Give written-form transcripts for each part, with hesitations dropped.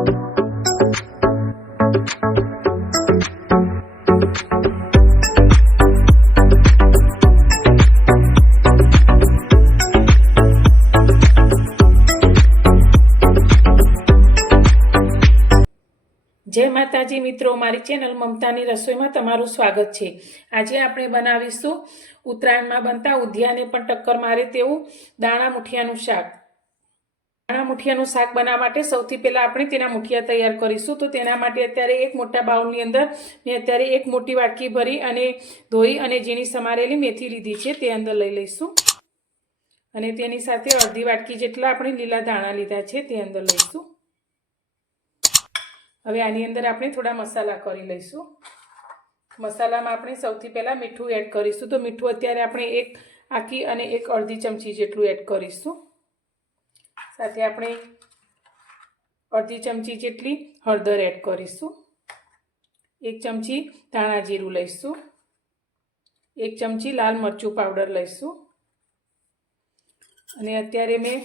जय माताजी मित्रों, मारी चेनल ममतानी रसोई में तमारुं स्वागत है। आज आपणे बनावीशुं उत्तरायण में बनता उधियाने पण टक्कर मारे तेवुं दाणा मुठियानुं शाक। दाणा मुठियानुं शाक बनाववा माटे सौथी पहेला आपणे तेना मुठिया तैयार करीशुं। तो तेना माटे अत्यारे एक मोटा बाउलनी अंदर मैं अत्यारे एक मोटी वाटकी भरी अने धोई अने झीणी समारेली मेथी लीधी छे ते अंदर लई लईशुं अने तेनी साथे अर्धी वाटकी जेटला आपणे लीला दाणा लीधा छे ते अंदर लईशुं। हवे आनी अंदर आपणे थोड़ा मसाला करी लईशुं। मसाला में आपणे सौथी पहेला मीठुं एड करीशुं। तो मीठुं अत्यारे आपणे एक आखी अने एक अर्धी चमची जेटलुं एड करीशुं। साथे आपणे अर्धी चमची जेटली हळदर एड करीशुं। एक चमची धाणा जीरुं लईशुं। एक चमची लाल मरचुं पाउडर लईशुं अने अत्यारे मैं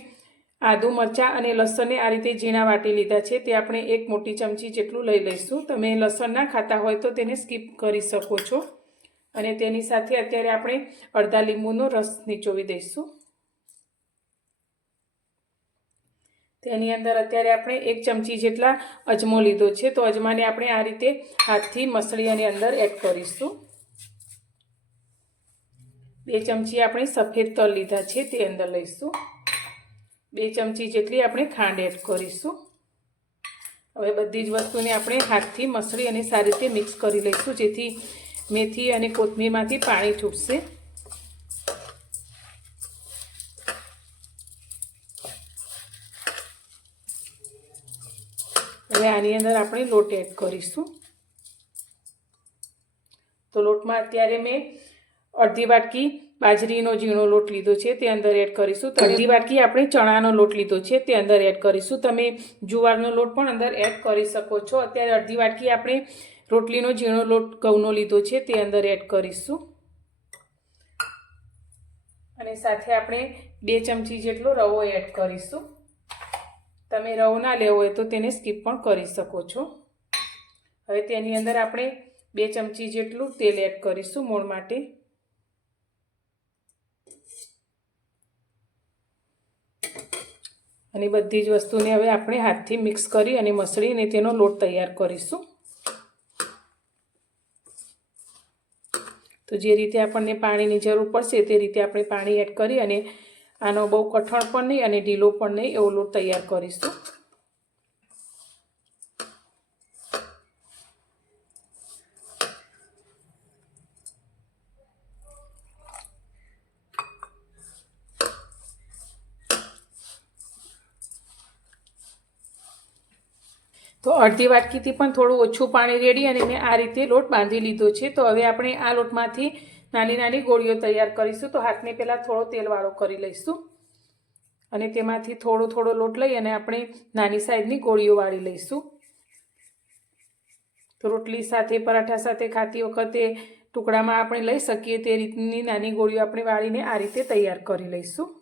आदू मरचा अने लसणने आ रीते झीणा वाटी लीधा छे ते आपणे एक मोटी चमची जेटलुं लई लईशुं। तमे लसण ना खाता होय तो तेने स्कीप करी शको छो अने तेनी साथे अत्यारे आपणे अर्धा લીંબુનો रस निचोवी दईशुं। तेनी अंदर अत्यारे आपणे एक चमची जेटला अजमो लीधो छे। तो अजमाने आपणे आ रीते हाथथी मसळी अने अंदर एड करीशुं। 2 चमची आपणे सफेद तल लीधा छे ते अंदर लईशुं। 2 चमची जेटली आपणे खांड एड करीशुं। हवे बधी ज वस्तुने आपणे हाथथी मसळी अने सारी रीते मिक्स करी लईशुं जेथी मेथी अने कोथमीरमांथी पाणी छूटशे। हवे आनी अंदर आपणे लोट एड करीशुं। तो लोटमां अत्यारे मैं अर्धी वाटकी बाजरीनो झीणो लोट लीधो छे ते अंदर एड करीशुं। तो अर्धी वाटकी आपणे चणानो लोट लीधो छे ते अंदर एड करीशुं। तमे जुवारनो लोट पण अंदर एड करी शको छो। अत्यारे अर्धी वाटकी आपणे रोटलीनो झीणो लोट घऊनो लीधो छे ते अंदर एड करीशुं अने साथे आपणे 2 चमची जेटलो रवो एड करीशुं। तमे रवो ना लेवो होय तो तेने स्कीप पण करी शको छो। हवे तेनी अंदर आपणे 2 चमची जेटલું तेल एड करीशुं मोण माटे અને બધી જ વસ્તુને હવે આપણે હાથથી મિક્સ કરી અને મસળીને તેનો લોટ તૈયાર કરીશું। તો જે રીતે આપણને પાણીની જરૂર પડશે તે રીતે આપણે પાણી એડ કરી અને આનો બહુ કઠણ પણ નહીં અને ઢીલો પણ નહીં એવો લોટ તૈયાર કરીશું। तो अर्धी वाटकीथी पण थोड़ुं ओछुं पाणी रेड़ी अने मैं आ रीते लोट बांधी लीधो छे। तो हवे आपणे आ लोटमांथी नानी नानी गोळीओ तैयार करीशुं। तो हाथने पहेला थोड़ो तेलवाळो करी लईशुं अने तेमांथी थोड़ो थोड़ो लोट लई अने आपणे नानी साइजनी गोळीओ वाळी लईशुं। तो रोटली साथे पराठा साथे खाती वखते टुकड़ामां आपणे लई शकीए ते रीतनी नानी गोळीओ आपणे वाळीने आ रीते तैयार करी लईशुं।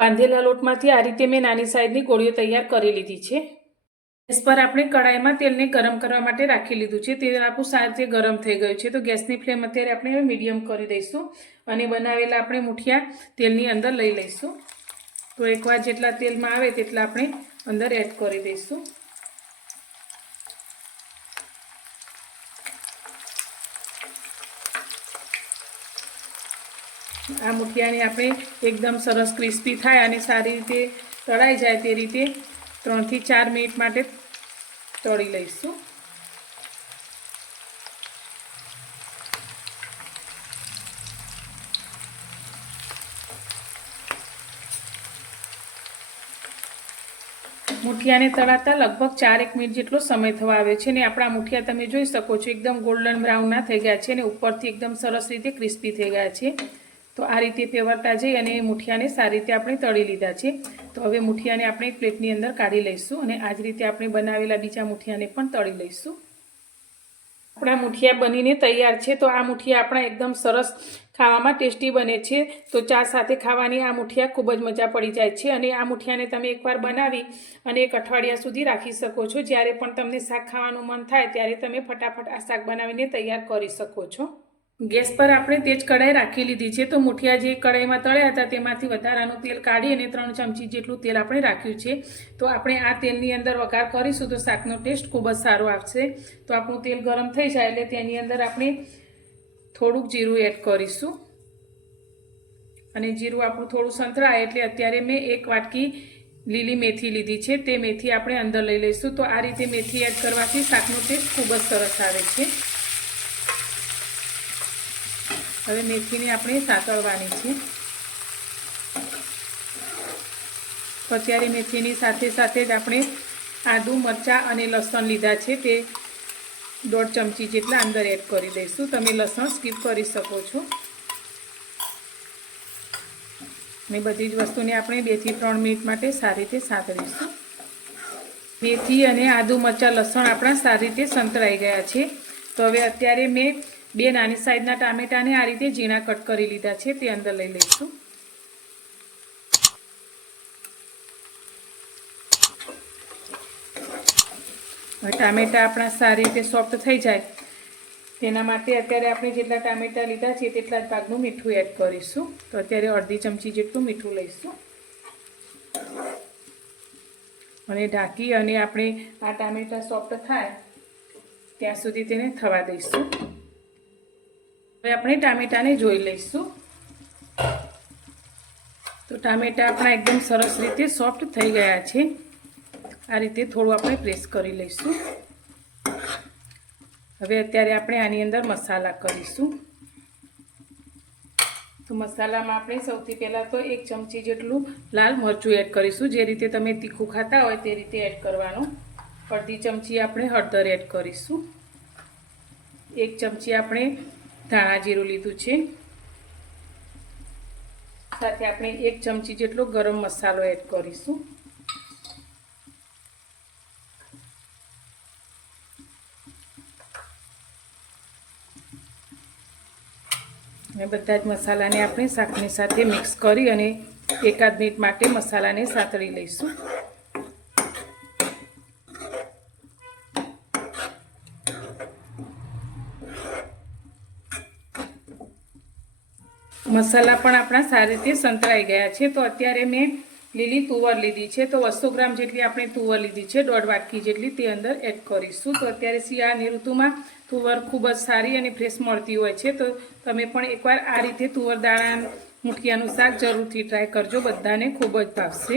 बांधेला लोटमांथी आ रीते मैं नानी साइजनी गोळीओ तैयार करी लीधी छे। गैस पर आपणे कढ़ाईमां तेलने गरम करवा माटे राखी लीधुं छे। तेल आपणुं साथे गरम थई गयुं छे। तो गैसनी फ्लेम अत्यारे आपणे मीडियम करी दईशुं अने बनावेला आपणे मुठिया तेलनी अंदर लई लईशुं। तो एकवार जेटला तेलमां आवे तेटला आपणे अंदर एड करी दईशुं। आ मुठियाने आपणे एकदम सरस क्रिस्पी थाय अने सारी रीते तळाई जाय ते रीते 3 થી 4 मिनिट माटे तળી लईशुं। मुठियाने तळाता लगभग 4-1 मिनिट जेटलो समय थवा आव्यो छे ने आपणा मुठिया तमे जोई शको छो एकदम गोल्डन ब्राउन ना थई गया छे ने उपरथी एकदम सरस रीते क्रिस्पी थई गया छे। तो आ रीते फेवरता जई अने मुठियाने सारी रीते आपणे तળી लीधा छे। तो हवे मुठियाने आपणे एक प्लेटनी अंदर काढी लईशुं अने आ ज रीते आपणे बनावेला बीजा मुठियाने पण तળી लईशुं। आपणा मुठिया बनीने तैयार छे। तो आ मुठिया आपणा एकदम सरस ખાવામાં ટેસ્ટી બને છે। તો ચા સાથે ખાવાની આ મુઠિયા ખૂબ જ મજા પડી જાય છે અને આ મુઠિયાને તમે એકવાર બનાવી અને 1 અઠવાડિયા સુધી રાખી શકો છો। જ્યારે પણ તમને શાક ખાવાનું મન થાય ત્યારે તમે ફટાફટ આ શાક બનાવીને તૈયાર કરી શકો છો। ગેસ પર આપણે તેજ કઢાઈ રાખી લીધી છે। તો મુઠિયા જે કઢાઈમાં તળ્યા હતા તેમાંથી વધારાનું તેલ કાઢી અને 3 ચમચી જેટલું તેલ આપણે રાખ્યું છે। તો આપણે આ તેલની અંદર વઘાર કરીશું તો શાકનો ટેસ્ટ ખૂબ જ સારો આવશે। તો આપણું તેલ ગરમ થઈ જાય એટલે તેની અંદર આપણે થોડુંક જીરું એડ કરીશું અને જીરું આપણું થોડું સંતળાય એટલે અત્યારે મેં 1 વાટકી લીલી મેથી લીધી છે। તે મેથી આપણે અંદર લઈ લઈશું। તો આ રીતે મેથી એડ કરવાથી શાકનો ટેસ્ટ ખૂબ જ સરસ આવે છે। હવે મેથીને આપણે સાતળવાની છે। તો અત્યારે મેથીની સાથે સાથે જ આપણે આદું મરચાં અને લસણ લીધા છે તે 1.5 ચમચી જેટલા અંદર એડ કરી દઈશું। તમે લસણ સ્કીપ કરી શકો છો અને બધી જ વસ્તુને આપણે 2 થી 3 મિનિટ માટે સારી રીતે સાંતળીશું। મેથી અને આદું મરચાં લસણ આપણા સારી રીતે સંતળાઈ ગયા છે। તો હવે અત્યારે મેં 2 નાની સાઈઝના ટામેટાને આ રીતે ઝીણા કટ કરી લીધા છે તે અંદર લઈ લઈશું। હવે ટામેટા આપણા સારી રીતે સોફ્ટ થઈ જાય તેના માટે અત્યારે આપણે જેટલા ટામેટા લીધા છે તેટલા જ ભાગનું મીઠું એડ કરીશું। તો અત્યારે 1/2 ચમચી જેટલું મીઠું લઈશું અને ઢાંકી અને આપણે આ ટામેટા સોફ્ટ થાય ત્યાં સુધી તેને થવા દઈશું। હવે આપણે ટામેટાને જોઈ લઈશું। તો ટામેટા આપણા એકદમ સરસ રીતે સોફ્ટ થઈ ગયા છે। આ રીતે થોડું આપણે પ્રેસ કરી લઈશું। હવે અત્યારે આપણે આની અંદર મસાલા કરીશું। તો મસાલામાં આપણે સૌથી પહેલાં તો 1 ચમચી જેટલું લાલ મરચું એડ કરીશું। જે રીતે તમે તીખું ખાતા હોય તે રીતે એડ કરવાનું। 1/2 ચમચી આપણે હળદર એડ કરીશું। 1 ચમચી આપણે ધાણા જીરું લીધું છે। સાથે આપણે 1 ચમચી જેટલો ગરમ મસાલો એડ કરીશું। અને બધા જ મસાલાને આપણે શાકની સાથે મિક્સ કરી અને 1 મિનિટ માટે મસાલાને સાતળી લઈશું। મસાલા પણ આપણા સારી રીતે સંતળાઈ ગયા છે। તો અત્યારે મેં લીલી તુવર લીધી છે। તો 200 ગ્રામ જેટલી આપણે તુવર લીધી છે, 1.5 વાટકી જેટલી તે અંદર એડ કરીશું। તો અત્યારે શિયાળાની ઋતુમાં તુવર ખૂબ જ સારી અને ફ્રેશ મળતી હોય છે। તો તમે પણ એકવાર આ રીતે તુવર દાણા મુઠિયાનું શાક જરૂરથી ટ્રાય કરજો। બધાને ખૂબ જ ભાવશે।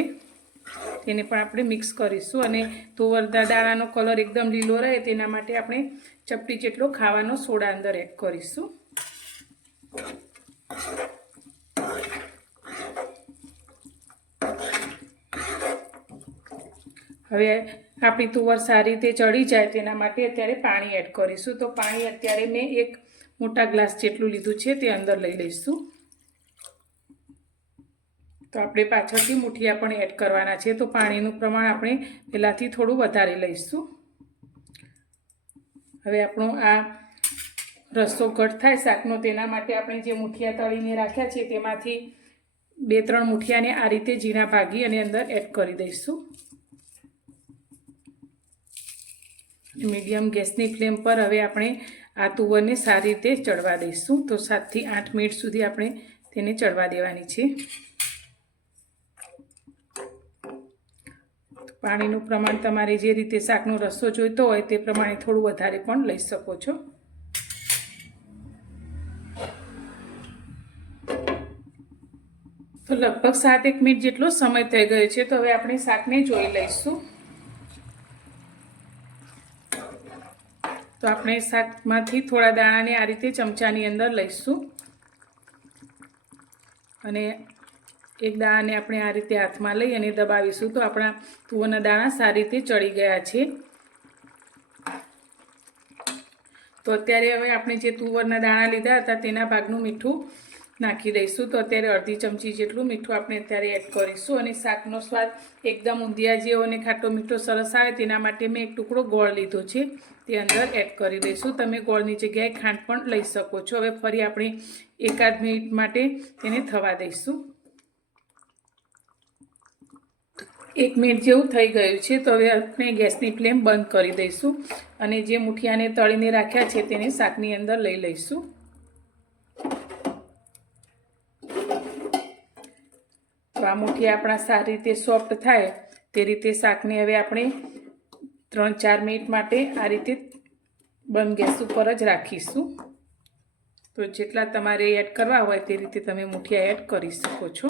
તેને પણ આપણે મિક્સ કરીશું અને તુવર દાણાનો કલર એકદમ લીલો રહે તેના માટે આપણે ચપટી જેટલો ખાવાનો સોડા અંદર એડ કરીશું। હવે આપણી તુવર સારી રીતે ચડી જાય તેના માટે અત્યારે પાણી એડ કરીશું। તો પાણી અત્યારે મેં 1 મોટા ગ્લાસ જેટલું લીધું છે તે અંદર લઈ લઈશું। તો આપણે પાછળથી મુઠિયા પણ એડ કરવાના છે। તો પાણીનું પ્રમાણ આપણે પહેલાંથી થોડું વધારી લઈશું। હવે આપણો આ રસો ઘટ થાય શાકનો તેના માટે આપણે જે મુઠિયા તળીને રાખ્યા છે તેમાંથી 2-3 મુઠિયાને આ રીતે ઝીણા ભાગી અને અંદર એડ કરી દઈશું। મીડિયમ ગેસની ફ્લેમ પર હવે આપણે આ તુવરને સારી રીતે ચડવા દઈશું। તો 7 થી 8 મિનિટ સુધી આપણે તેને ચડવા દેવાની છે। પાણીનું પ્રમાણ તમારે જે રીતે શાકનો રસો જોઈતો હોય તે પ્રમાણે થોડું વધારે પણ લઈ શકો છો। તો લગભગ 7-1 મિનિટ જેટલો સમય થઈ ગયો છે। તો હવે આપણે શાકને જોઈ લઈશું। તો આપણે શાકમાંથી થોડા દાણાને આ રીતે ચમચાની અંદર લઈશું અને એક દાણાને આપણે આ રીતે હાથમાં લઈ અને દબાવીશું। તો આપણા તુવરના દાણા સારી રીતે ચડી ગયા છે। તો અત્યારે હવે આપણે જે તુવરના દાણા લીધા હતા તેના ભાગનું મીઠું નાખી દઈશું। તો અત્યારે 1/2 ચમચી જેટલું મીઠું આપણે અત્યારે એડ કરીશું અને શાકનો સ્વાદ એકદમ ઊંધિયા જેવો અને ખાટો મીઠો સરસ આવે તેના માટે મેં 1 ટુકડો ગોળ લીધો છે તે અંદર એડ કરી દઈશું. તમે ગોળની જગ્યાએ ખાંડ પણ લઈ શકો છો. હવે ફરી આપણે એકાદ મિનિટ માટે તેને થવા દઈશું. 1 મિનિટ જેવું થઈ ગયું છે, તો હવે આપણે ગેસની ફ્લેમ બંધ કરી દઈશું અને જે મુઠિયાને તળીને રાખ્યા છે તેને શાકની અંદર લઈ લઈશું. તો આ મુઠિયા આપણા સારી રીતે સોફ્ટ થાય તે રીતે શાકને હવે આપણે 3-4 મિનિટ માટે આ રીતે બંધ ગેસ ઉપર જ રાખીશું. તો જેટલા તમારે એડ કરવા હોય તે રીતે તમે મુઠિયા એડ કરી શકો છો.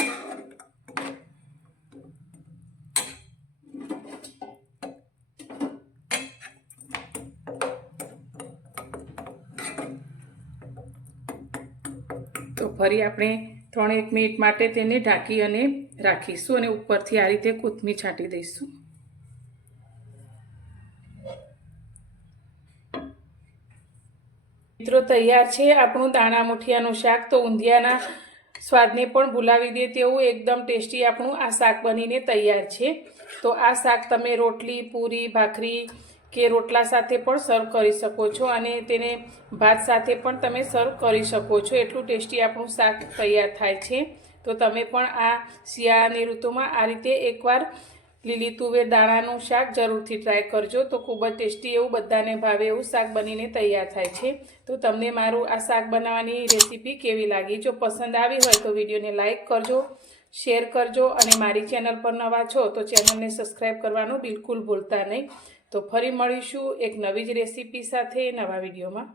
તો ફરી આપણે 3-1 મિનિટ માટે તેને ઢાંકી અને રાખીશું અને ઉપરથી આ રીતે કોથમીર છાંટી દઈશું. મિત્રો તૈયાર છે આપણું દાણા મુઠિયાનું શાક. તો ઊંધિયાના સ્વાદને પણ ભૂલાવી દે તેવું એકદમ ટેસ્ટી આપણું આ શાક બનીને તૈયાર છે. તો આ શાક તમે રોટલી, પૂરી, ભાખરી કે રોટલા સાથે પણ સર્વ કરી શકો છો અને તેને ભાત સાથે પણ તમે સર્વ કરી શકો છો. એટલું ટેસ્ટી આપણું શાક તૈયાર થાય છે. તો તમે પણ આ શિયાળાની ઋતુમાં આ રીતે એકવાર લીલી તુવેર દાણાનું શાક જરૂરથી ટ્રાય કરજો. તો ખૂબ જ ટેસ્ટી એવું બધાને ભાવે એવું શાક બનીને તૈયાર થાય છે. તો તમને મારું આ શાક બનાવવાની રેસીપી કેવી લાગી? જો પસંદ આવી હોય તો વિડીયોને લાઇક કરજો, શેર કરજો અને મારી ચેનલ પર નવા છો તો ચેનલને સબસ્ક્રાઈબ કરવાનું બિલકુલ ભૂલતા નહીં. તો ફરી મળીશું એક નવી જ રેસીપી સાથે નવા વિડીયોમાં.